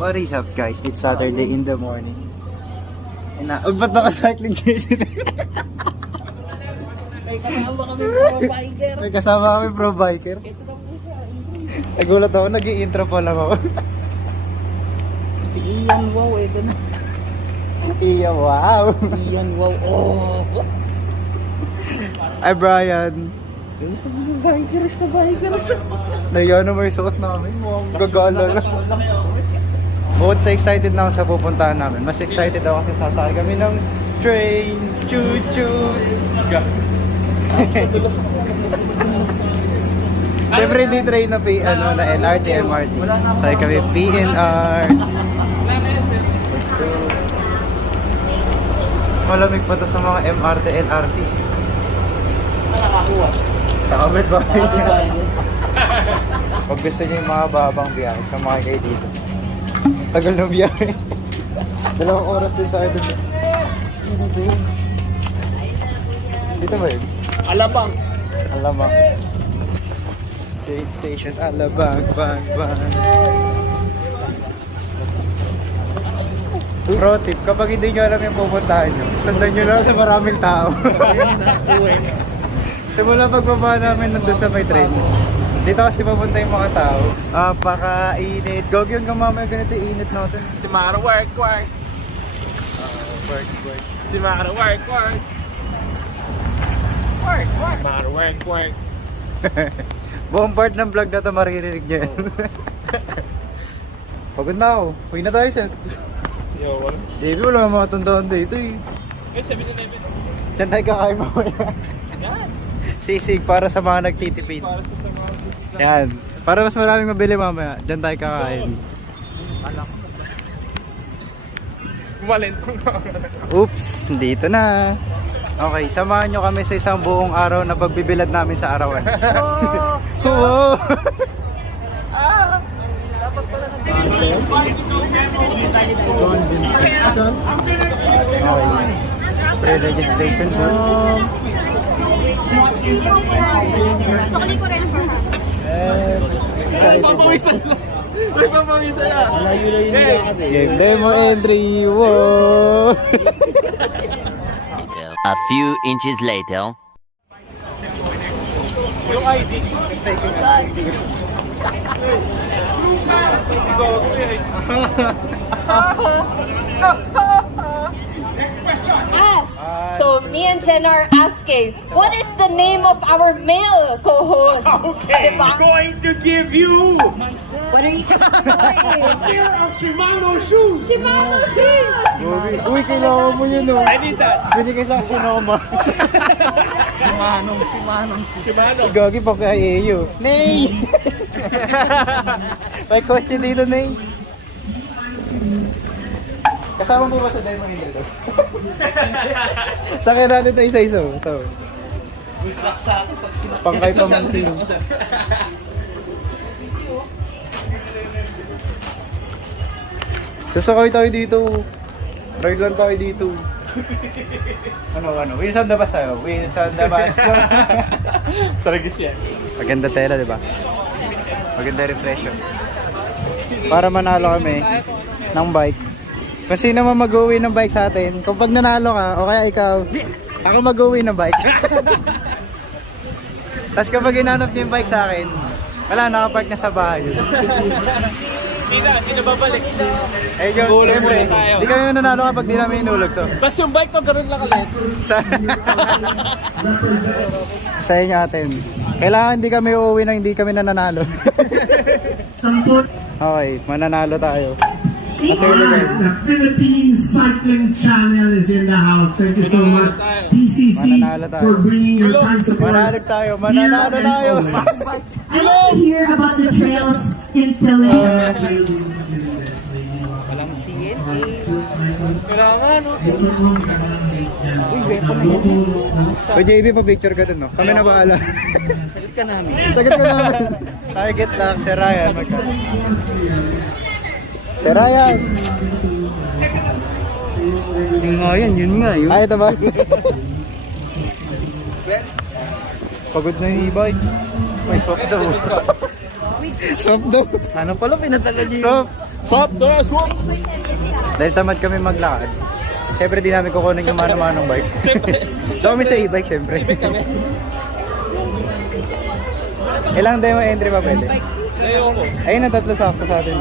What is up guys? It's Saturday in the morning. Ba't naka-cycling jersey? May kasama kami pro biker. Nagulat ako, nag-i-intro pa lang ako. Si Ian Wow, ito na. Iya, wow! Ian Wow, oh! Ay, Brian. Bikers na bikers. Naiyan na may suot namin. Gagala lang. Bukod sa excited na ako sa pupuntahan namin, mas excited ako kasi sasakay kami ng train. Choo-choo! Siyempre hindi train na na LRT, MRT. Sakay kami PNR. Let's go. Malamig pa to sa mga MRT, LRT. Sa Kabit ba? Pag gusto nyo yung mga babang biyahe, sumakay kayo dito. Tagal na biyahe. 2 oras din tayo dito. Dito yun. Dito ba yun? Alabang. Alamang. Train station, Alabang, bang, bang. Pro tip, kapag hindi nyo alam yung pupuntahan nyo, sundan nyo lang sa maraming tao. Simula pagbaba namin nandun sa may train. Dito kasi papunta yung mga tao. Paka-init. Gog yun kung mamaya ganito yung init natin. Si Mara work. Work. Si Mara work. Mara work. Buong part ng vlog na to maririnig nyo yan. Pagod na ako. Uwi na tayo, sir. Yo, what? Baby, wala mga tandaan dito eh. Eh, 7-Eleven. Diyan tayo kakain mamaya. Yan. Sisig para sa mga nagtitipid. Para sa mga Yan. Para mas maraming mabili mamaya. Diyan tayo kakain. alam ko. Valentong na. Oops, dito na. Okay, samahan nyo kami sa isang buong araw na pagbibilad namin sa arawan. Wow! Dapat pala na John Vincent. Okay. Pre-registration booth. Sukli ko rin for her. Excited. May papawisan na. Game demo entry. Wow! A few inches later. Yung ID. So me and Jen are asking, what is the name of our male co-host? Okay, Diba? I'm going to give you What are you a pair of Shimano shoes. Shimano shoes! Uy, kailangan mo yun oh. I need that. Pwede ka sa akin ako ma. Si Mano. Gagi pa kaya iyo. Nay! May kotse dito, Nay. Kasama mo ba sa Diamond Hill dito? Sakay natin ito isa-isa. Ito. Pangkay pamangkin. Sasakay tayo dito. Ride lang tayo dito. Ano? Wheels on the bus tayo. Wheels on the bus. Taragis yan. Maganda tela, di ba? Maganda reflection. Para manalo kami ng bike. Kung sino man mag-uwi ng bike sa atin, kung pag nanalo ka, o kaya ikaw, ako mag-uwi ng bike. Tapos kapag inanap niyo yung bike sa akin, wala, nakapark na sa bahay yun. Hindi na babalik. Eh yun, Gulong siyempre, muna tayo. di kami nanalo kapag di namin inulog to. Basta yung bike to, ganun lang kalit. Sa inyo atin. Kailangan hindi kami uuwi nang hindi kami nananalo. Okay, mananalo tayo. The Philippines Cycling Channel is in the house. Thank you so much, PCC, Mananalo tayo. for bringing your time support. Mananalo tayo. I want to hear about the trails in Philippines. Walang CNA. Kailangan, no? O JB, pa-picture ka dun, no? Kami na bahala. Sagot ka namin. Sagot ko naman. Target lang, si Ryan. Si Ryan! Yun nga. Ay, ito ba? Pagod na yung e-bike. May swap daw. Swap daw. Ano pala pinatagal niyo? Swap. Swap! Swap! Dahil tamad kami maglakad. Siyempre di namin kukunin yung mano-manong bike. So kami sa e-bike siyempre. Ilang demo entry pa pwede? Ayun na, tatlo sakto sa atin.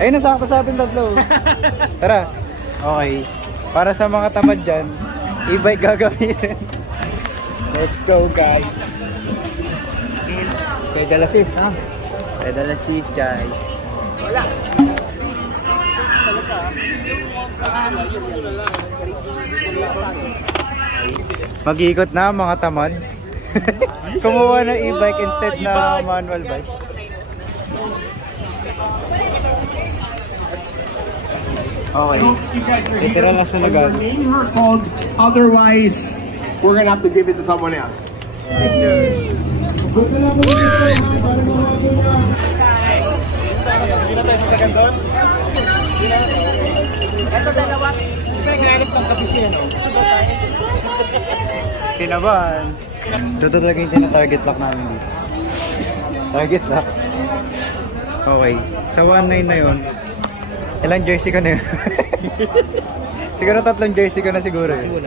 Ayun na, sakto sa atin tatlo. Tara. Okay. Para sa mga tamad dyan, e-bike gagamitin. Let's go guys. Pedalasis, ha? Pedalasis guys. Mag-iikot na mga tamad. Kumuha ng e-bike instead na manual bike. Okay. Literal na sunugan. Name her called. Otherwise, we're gonna have to give it to someone else. Kinabahan. Ito talaga yung tina-target lock namin dito. Target lock. Okay. Sa 1.9 na yun, ilang jersey ka na yun? Siguro 3 jersey ka na siguro yun.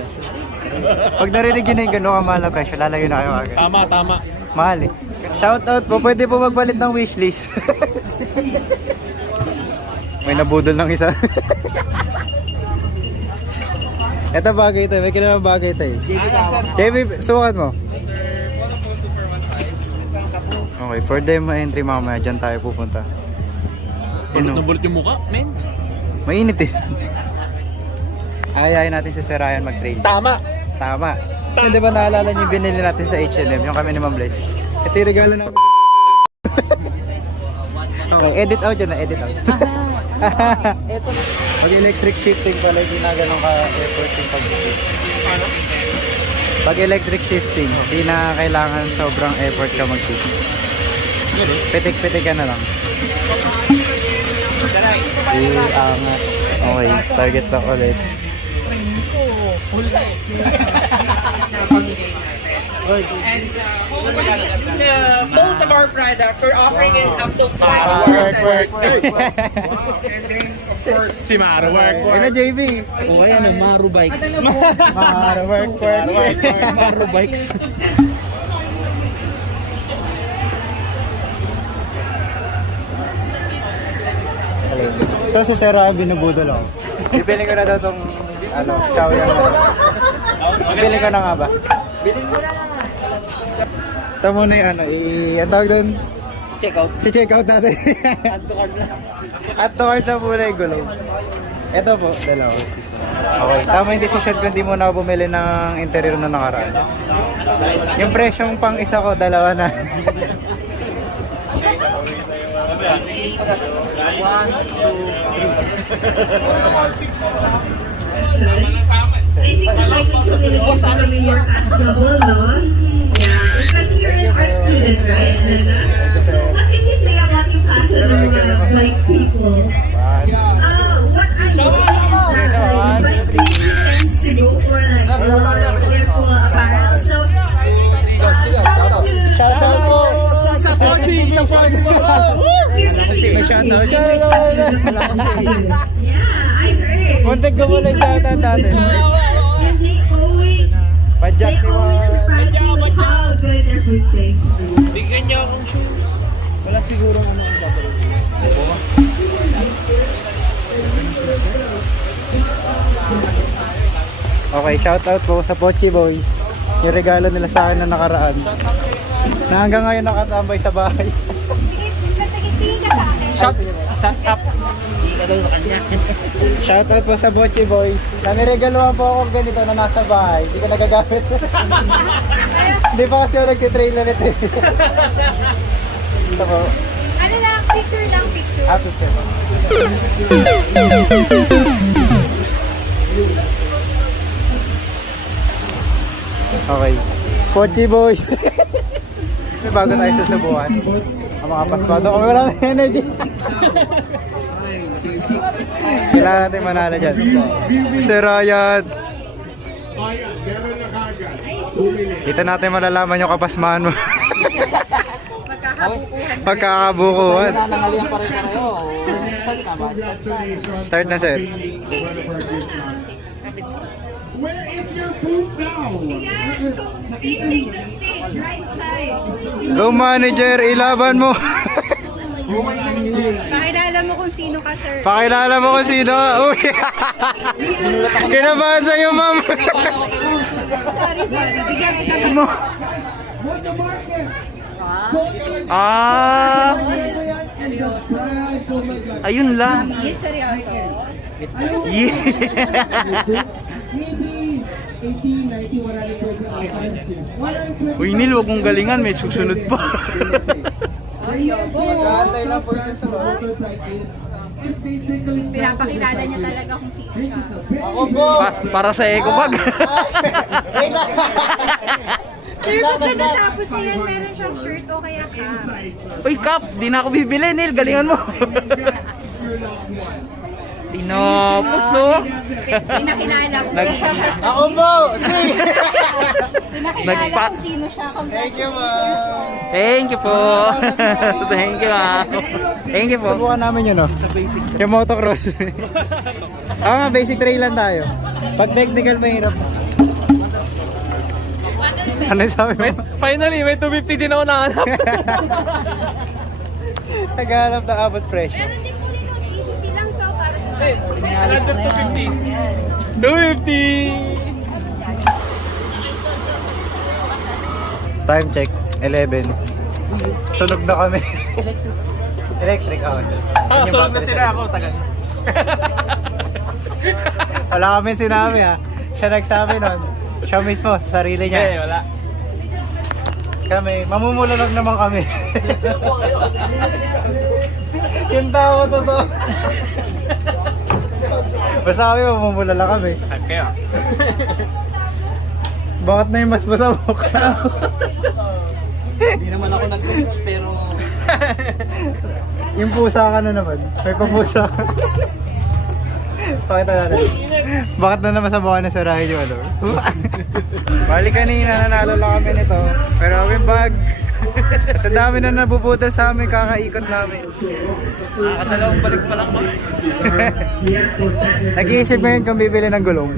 Pag narinig yun na yung gano'ng kamahal na presyo, lalayo na kayo agad. Tama, tama. Mahal eh. Shoutout po, pwede po magbalit ng wishlist. May nabudol ng isa. Ito bagay ito, may kinamang bagay ito eh. JB, sukat mo. Okay, for demo entry mamaya, dyan tayo pupunta. Bulot yung mukha, men. Mainit eh. Ayayin natin si Sir Ryan mag-trail. Tama. Tama. Hindi ba naalala niyo yung binili natin sa H&M, yung kami ni Ma'am Bless? Ito yung regalo na. Okay, edit out yun na, edit out. Pag electric shifting pala, hindi na ganun ka-effort yung pag-shift. Pag electric shifting, hindi na kailangan sobrang effort ka mag-shift. Pitik-pitik ka na lang. Angat. Okay, target lock ulit. Most of our products, we're offering it up to 5%. Si Maro work. Ano JB? O ayan, yung Maro Bikes. Work. Maro Bikes. Ito si Sir Ryan binubudol ako. Bibili ko na daw itong chow yang. Bibili ko na nga ba? Ito muna yung ang tawag doon? Check out. Si-check out natin. Add to cart lang. At to cart na muna yung gulong. Ito po, dalawa. Okay, tama yung decision ko, hindi muna ako bumili ng interior na nakaraan. Yung presyong pang isa ko, dalawa na. I think the cycling community is becoming more fashionable, no? Yeah, especially you're an art student, right? So what can you say about the fashion of bike people? What I noticed is that bike people tends to go for like a lot of colorful apparel. So shout out to Supporting! yeah, I heard. Muntik ko muna yung shoutout natin. And they always surprise me with how good their food tastes. Bigyan niya akong shoe. Wala siguro ano ang papalot. Okay, shoutout po sa Pochi Boys. Yung regalo nila sa akin na nakaraan. Na hanggang ngayon nakatambay sa bahay. Shut up. Hindi ka daw sa kanya. Shoutout po sa Pochi Boys. Naniregaluhan po ako ganito na nasa bahay. Hindi ko nagagamit. Hindi pa kasi ako nagtitrail ulit eh. Ito po. Ano lang, picture lang, picture. Picture. Okay. Pochi Boys. May bago tayo susubukan. Ang mga pasmado kami wala ng energy. Kailangan natin manalo dyan. Sir Ryan. Dito natin malalaman yung kapasmahan mo. Magkakabukuhan. Nanangalian pa rin pareho. Start na ba? Start na, sir. Where is your food now? Go manager, ilaban mo. Pakilala mo kung sino ka, sir. Pakilala mo kung sino. Uy. Kinabahan sa'yo, ma'am. Sorry. Bigyan kita Mo. Ah, ayun lang. Yes, seryoso. Maybe 80, 90, 120. Uy, Nil, huwag mong galingan. May susunod pa. Mag-aantay lang po isa sa Pinapakilala niya talaga kung sino siya. Ako po. Para sa eco bag. Wait lang. Sir, pagkatapos na yan, meron siyang shirt o kaya cap. Uy, Kap, di na ako bibili, Nil. Galingan mo. Tinapos, oh. Pinakilala ko siya. Ako po. See. Pinakilala kung sino siya. Thank you, ma'am. Thank you po. Thank you, Thank you po. Subukan namin yun, oh. Yung motocross. Nga, basic trail lang tayo. Pag technical, mahirap. Ano yung sabi mo? Finally, may 250 din ako nahanap. Naghanap na abot presyo. Meron din po nito, 350 lang to para sa Another 250. 250! Time check, 11. Sunog na kami. Electric houses. Ah, sunog na sila ako, tagal. Wala kami sinabi, ha. Siya nagsabi nun. Siya mismo, sa sarili niya. Eh, wala. Kami, mamumulalag naman kami. Yung tao, totoo. Basta kami, mamumulalag kami. Kaya. Bakit na yung mas basa mukha? Hindi naman ako nag-coach, pero... Yung pusa ka na naman. May papusa ka. Pakita natin. Bakit na naman sa mukha na sarahin yung ano? Bali kanina, nanalo lang kami nito. Pero kami bag. Sa dami na nabubudol sa amin, kakaikot namin. Nakakadalawang balik pa lang ba? Nag-iisip ngayon kung bibili ng gulong.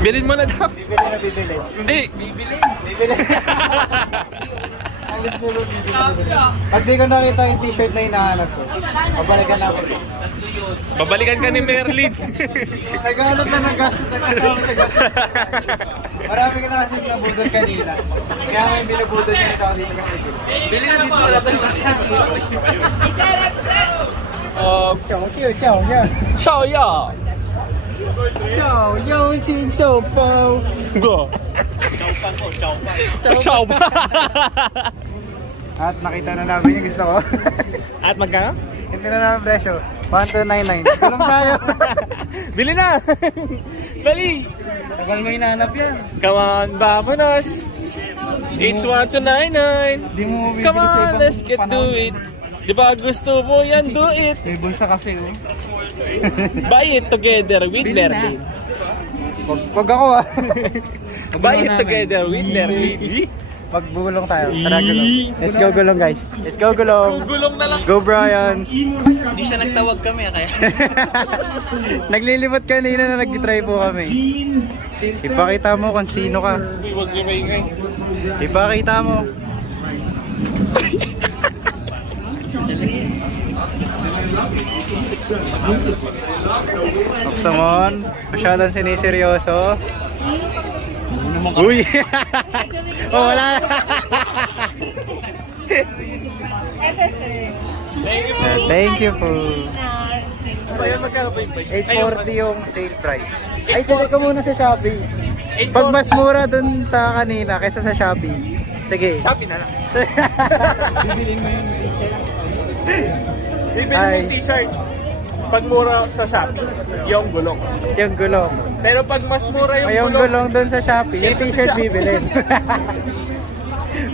Bilhin mo na daw. Bibili na bibili. Hindi. Bibili. Pag di ko nakita yung t-shirt na hinahanap ko, babalikan na ako. Babalikan ka ni Merlin. Naghanap na ng gastos na kasama sa gastos. Marami ka na kasi nabudol kanina. Kaya may binabudol niya nito ako dito sa Cebu. Bilhin na dito wala sa klasa. Chow, chow, chow, chow. Ciao, ya. Chow, yung chin so po. Go. Ciao pa. At nakita na namin yung gusto ko. At magkano? Hindi na namin presyo. 1299. Tulong tayo. Bili na. Dali. Tagal mo hinahanap yan. Come on, vamonos. It's 1299. Di mo Come on, let's get do it. Di ba gusto mo yan, do it. May bulsa kasi, oh. Buy it together with Bili na. Merlin. Wag ako, ah. Buy it together with Merlin. Magbulong tayo. Tara, gulong. Let's go gulong, guys. Let's go gulong. Gulong na lang. Go, Brian. Hindi siya nagtawag kami, kaya. Naglilimot kanina na nag-try po kami. Ipakita mo kung sino ka. Huwag niyo maingay. Ipakita mo. Oksamon, masyadong siniseryoso. Uy! Oh, wala na. Eto, sir. Thank you po. Ayan, magkano ba yung bike? 840 yung sale price. Ay, check ko muna sa Shopee. Pag mas mura dun sa kanina kaysa sa Shopee. Sige. Shopee na lang. Bibiling mo yung Bibili mo yung t-shirt. Pag mura sa Shopee, yung gulong. Yung gulong. Pero pag mas mura yung Yung gulong, gulong dun sa Shopee, yung Kaysa sa t-shirt Shopee. bibilin.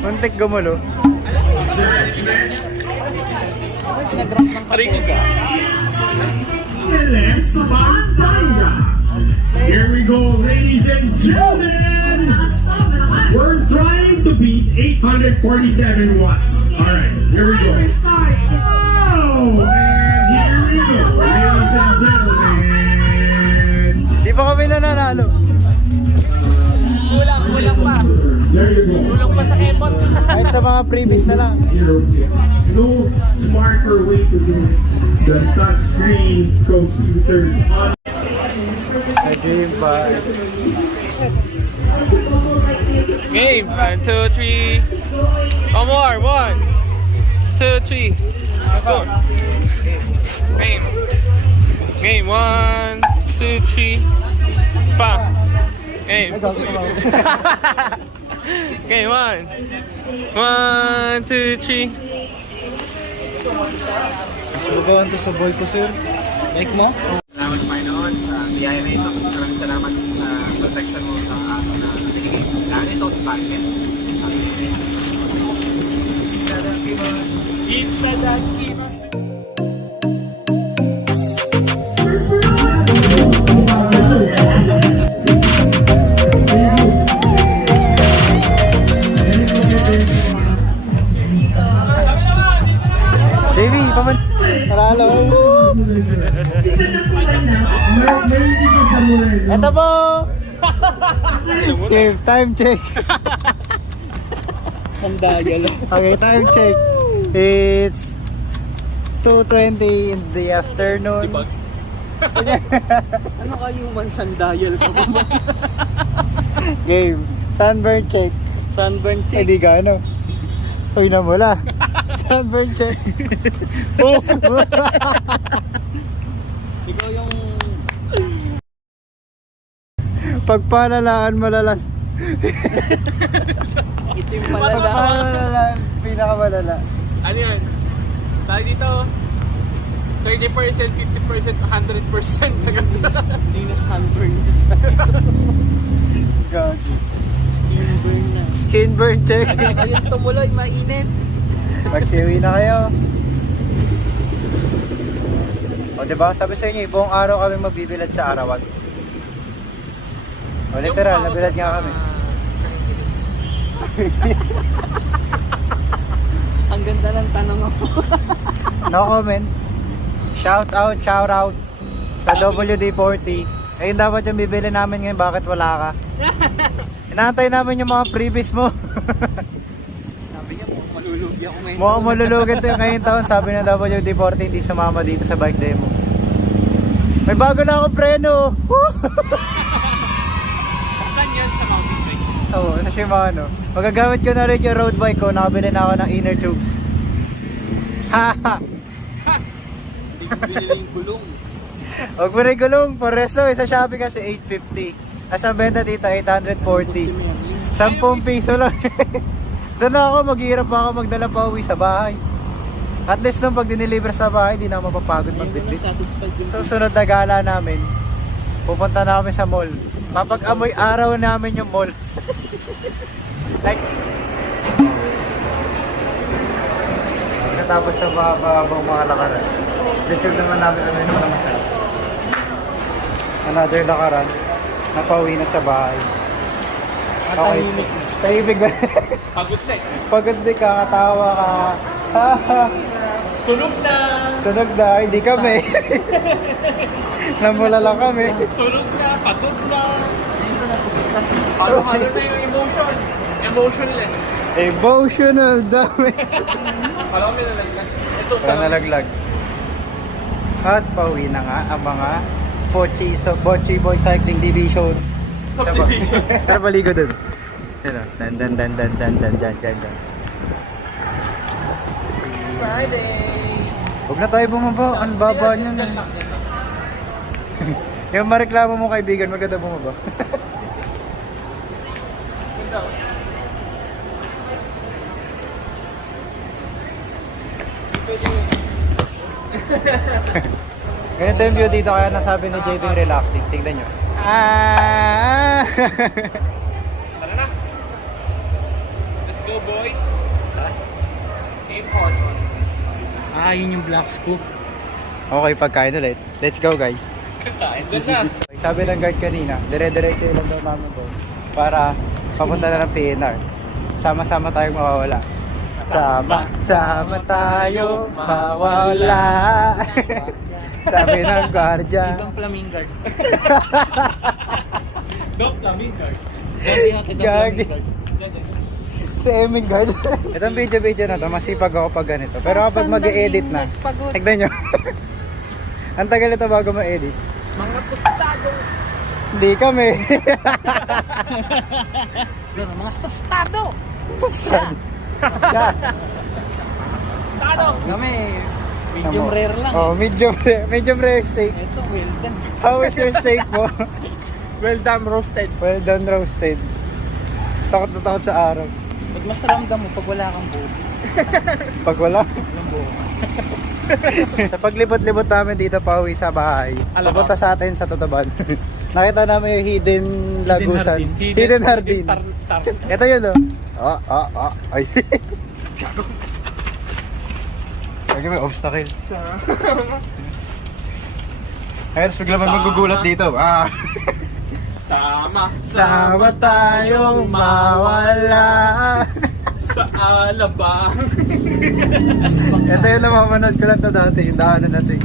Muntik gumulo. Here we go, ladies and gentlemen. We're trying to be 847 watts. All right, here we go. Timer starts. Oh, and here we go, ladies and gentlemen. Di pa kami nananalo. Kulang pa. There you go. Kulang pa sa kepot. Kahit sa mga previous na lang. 06. No smarter way to do the touchscreen computers on. Nag-game pa. Game. 1, 2, 3. One more. 1, 2, 3. Go. Game. Game. 1, 2, 3. Pa. Game. Game. 1, 2, 3. Sulugawan to sa boy ko, sir. Like mo? Salamat Panginoon sa biyaya na ito. Maraming salamat sa protection mo sa akin na binigay. Lalo ito sa Panginoon Jesus. Davey, paman. Naralo. Ito po. Game, time check. Ang dial. Okay, time check. It's 2:20 in the afternoon. Ano kayo man sandayal ka ba? Game, sunburn check. Sunburn check. Hindi ka ano. Uy na mula. Sunburn check. Ikaw yung Pagpanalaan malalas. ito yung malala. Pagpanalaan pinakamalala. Ano yan? Tayo dito. 30%, 50%, 100% na ganda. Hindi na sunburn. Gagi. Skin burn na. Skin burn check. Ayun tumuloy, mainit. Magsiwi na kayo. O diba, sabi sa inyo, buong araw kami magbibilad sa Arawan. O literal, nabilad nga kami. Ang ganda ng tanong mo. No comment. Shout out sa WD-40. Ayun dapat yung bibili namin ngayon, bakit wala ka? Inaantay namin yung mga previous mo. Sabi niya, mukhang malulugi ako ngayon. Mukhang malulugan to yung ngayong taon, sabi ng WD-40 hindi sumama dito sa bike demo. May bago na akong preno. Saan yan sa mountain bike? Oo, sa Shimano. Magagamit ko na rin yung road bike ko, nakabili na ako ng inner tubes. Haha. Hindi ko binili yung gulong. Huwag mo rin gulong, pares lang, sa Shopee kasi 850. As ang benta dito, 840. 10 piso lang. Doon na ako, maghihirap pa ako magdala pa uwi sa bahay. At least nung pag diniliver sa bahay, di na ako mapapagod magbitbit. Satisfied yung So sunod na gala namin, pupunta na kami sa mall. Papag-amoy araw namin yung mall. Like, tapos sa mga lakaran, deserve naman namin ano yung mga masarap. Another lakaran, napauwi na sa bahay. Okay, tahimik na. Pagod na eh. Pagod di ka, katawa ka. Sunog na! Sunog na, hindi kami. Namula lang kami. Sunog na! Pagod na! Halo-halo na yung emotion. Emotionless. Emotional damage. Alam mo nalaglag. Ito sa... Wala nalaglag. At pauwi na nga ang mga Bochi Boy Cycling Division. Subdivision. Sarap baligo dun. Yan o. Dan. Fridays! Huwag na tayo bumaba. Ang baba niyan. Yung mareklamo mo kaibigan, maganda bumaba. Ganito yung view dito, kaya nasabi ni JD relaxing. Tingnan nyo. Tara na! Let's go boys! Team Hot. yun yung black scoop. Okay, pagkain ulit. Let's go guys. Kakain doon na! Sabi ng guard kanina, dire-diretso lang daw namin doon para papunta na ng PNR. Sama-sama tayong mawawala. Sama-sama tayo mawawala. Sabi ng gwardiya. Ibang flamingard. Dok, Flamingard. Gagi. Si Emingard. Itong video na to, masipag ako pag ganito. Pero kapag mag-edit na, tignan nyo. Ang tagal ito bago ma-edit. Mga tostado. Hindi kami. Mga tostado. Yan. Kami, medium rare lang. Oh, medium rare steak. Ito, well done. How is your steak mo? Well done, roasted. Well done, roasted. Takot na takot sa araw. Pag mas ramdam mo, pag wala kang bubi. Pag wala. Sa paglibot-libot namin dito pa uwi sa bahay, papunta sa atin sa Totoban. Nakita namin yung hidden lagusan. Hidden Hardin. Ito yun oh. Ay. Lagi may obstacle. Ay, tapos bigla man magugulat dito. Sama tayong mawala. Sa alabang. Ito yung namamanood ko lang to dati, yung daanan natin.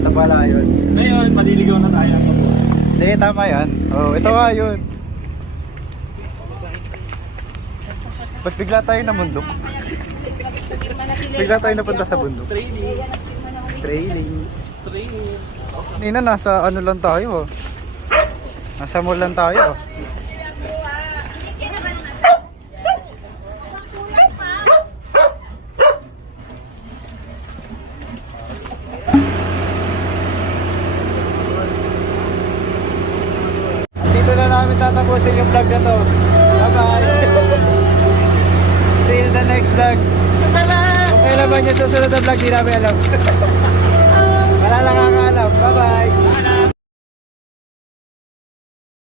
Ito pala yun. Ngayon, maliligaw na tayo. Hindi, tama yan. Oh, ito nga yun. Ba't bigla tayo na bundok? Bigla tayo napunta sa bundok. Trailing. Nina, nasa ano lang tayo. Nasa mall lang tayo. Dito na namin tatapusin yung vlog na to. Bye-bye! Till the next vlog. Kung kailan ba niya susunod na vlog, di namin alam. Wala lang